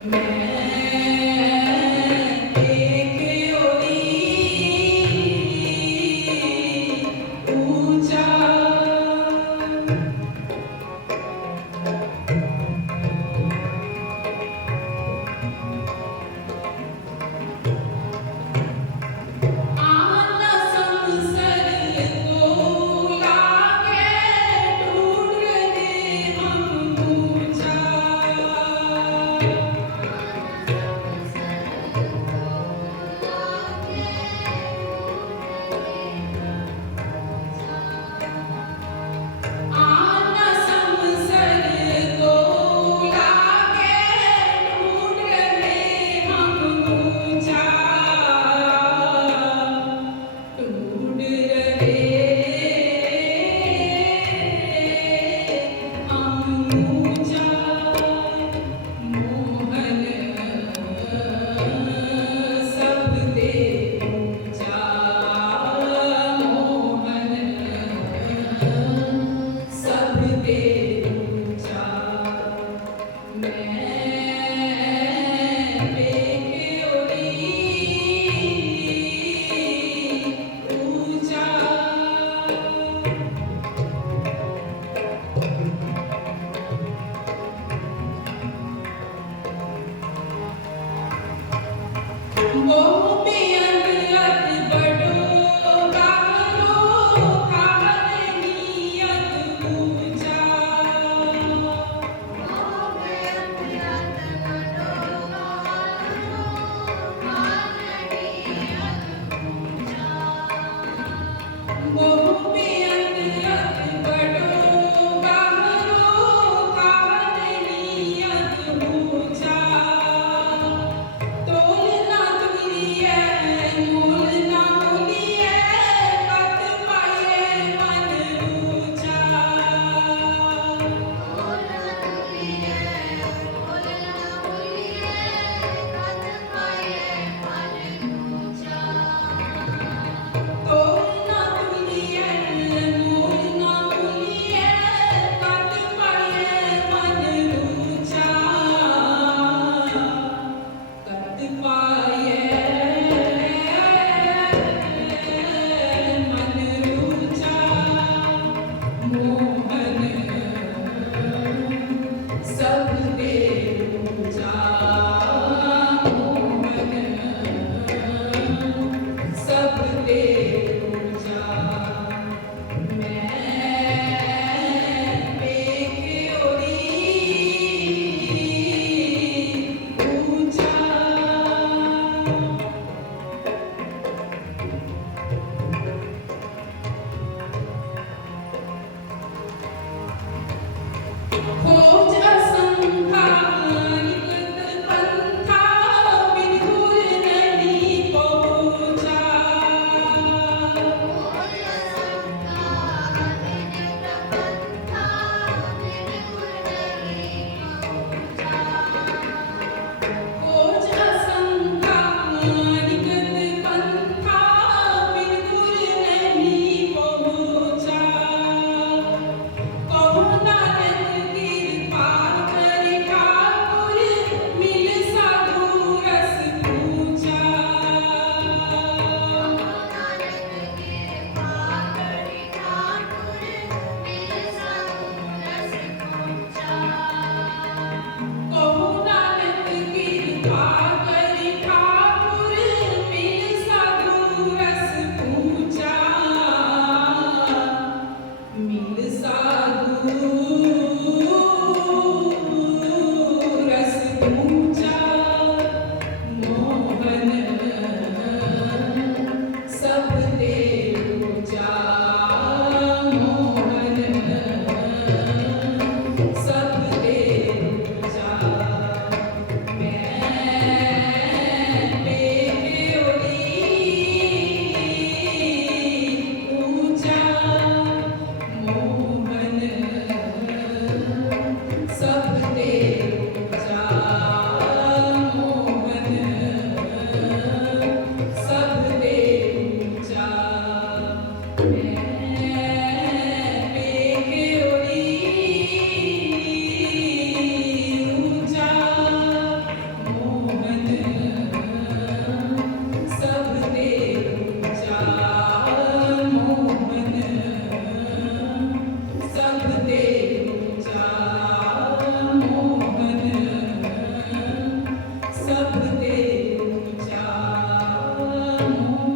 哎。bố amo.